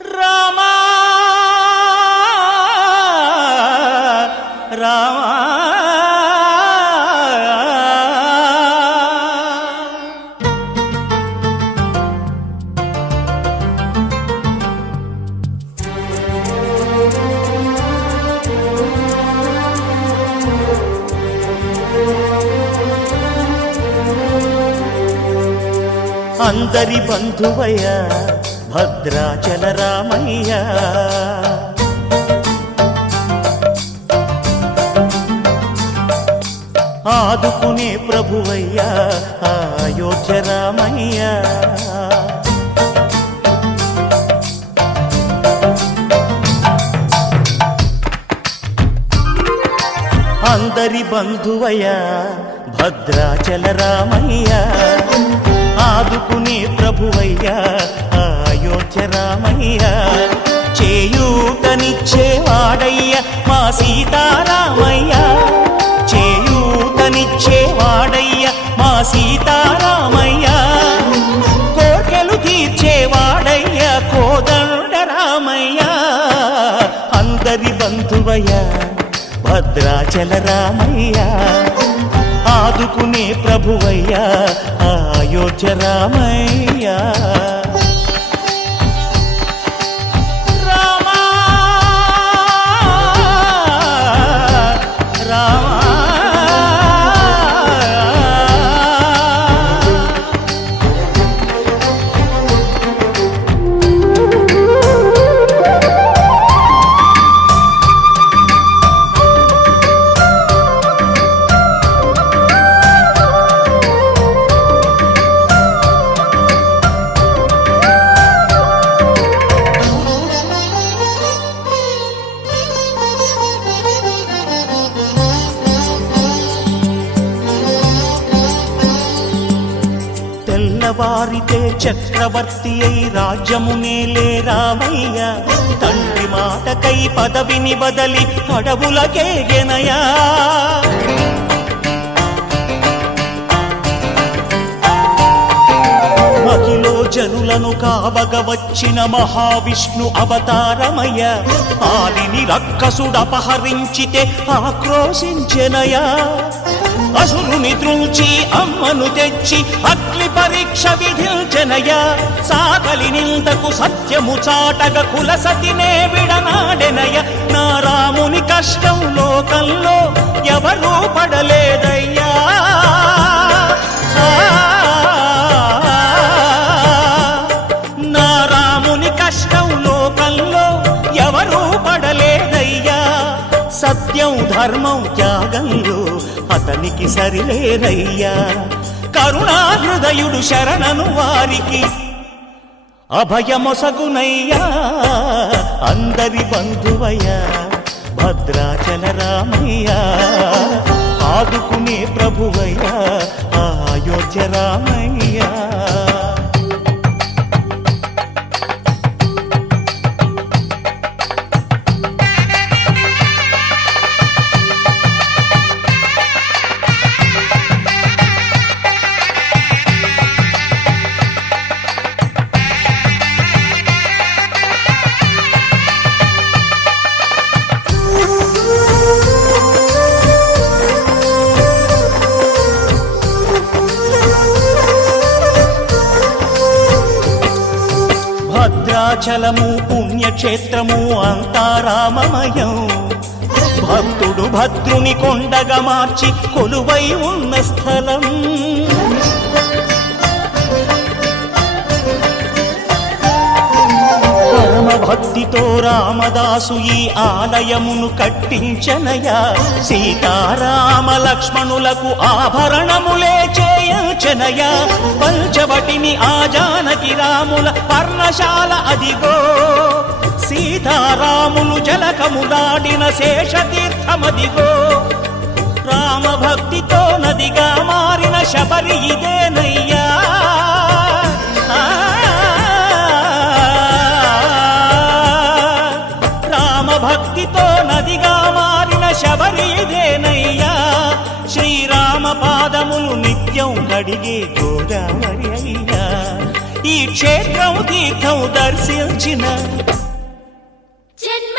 రామా రామా అందరి బంధువయ్య భద్రాచల రామయ్య ఆదుకునే ప్రభువయ్య అయోధ్య రామయ్య అందరి బంధువయ్య భద్రాచల రామయ్య ఆదుకునే ప్రభువయ్య అయోధ్య రామయ్య చేయూతనిచ్చేవాడయ్య మా సీతారామయ్య చేయూతనిచ్చేవాడయ్య మా సీతారామయ్య కోర్కెలు తీర్చేవాడయ్య కోదండ రామయ్య అందరి బంధువయ్య భద్రాచల రామయ్య ఆదుకునే ప్రభువయ్య అయోధ్య రామయ్య రామా రామా తెల్లవారితే చక్రవర్తి అయి రాజ్యమునేలే రామయ్య తండ్రి మాటకై పదవిని బదలి అడవులకేగెనయా మహిలో జనులను కావగ వచ్చిన మహావిష్ణు అవతారమయ్య ఆలిని రక్కసుడపహరించితే ఆక్రోశించెనయా అసురుని త్రుంచి అమ్మను తెచ్చి అగ్ని పరీక్ష విధించెనయా సాగలి నిందకు సత్యము చాటగ కులసతినే విడనాడెనయ నా రాముని కష్టం లోకంలో ఎవరూ పడలేదయ్యా నా రాముని కష్టం లోకంలో ఎవరూ పడలేదయ్యా సత్యం ధర్మం త్యాగంలో అతనికి సరిలేరయ్యా కరుణా హృదయుడు శరణను వారికి అభయమొసగునయ్యా అందరి బంధువయ్య భద్రాచల రామయ్య ఆదుకునే ప్రభువయ్య అయోధ్య రామయ్య భద్రాచలము పుణ్యక్షేత్రము అంతా రామమయం భక్తుడు భద్రుని కొండగా మార్చి కొలువై ఉన్న స్థలం పరమ భక్తితో రామదాసు ఈ ఆలయమును కట్టించనయా సీతారామ లక్ష్మణులకు ఆభరణములే చేయచనయా పంచవటిని ఆ జానకి రాముల పర్ణశాల అదిగో సీతారాములు జలకములాడిన శేషతీర్థమదిగో రామభక్తితో నదిగా మారిన శబరి ఇదేనయ్యా రామభక్తితో నదిగా మారిన శబరి ఇదేనయ్యా శ్రీరామ పాదములు నిత్యం కడిగే గోదావరి అయ్యా ఈ క్షేత్రం తీర్థం దర్శించిన జన్మ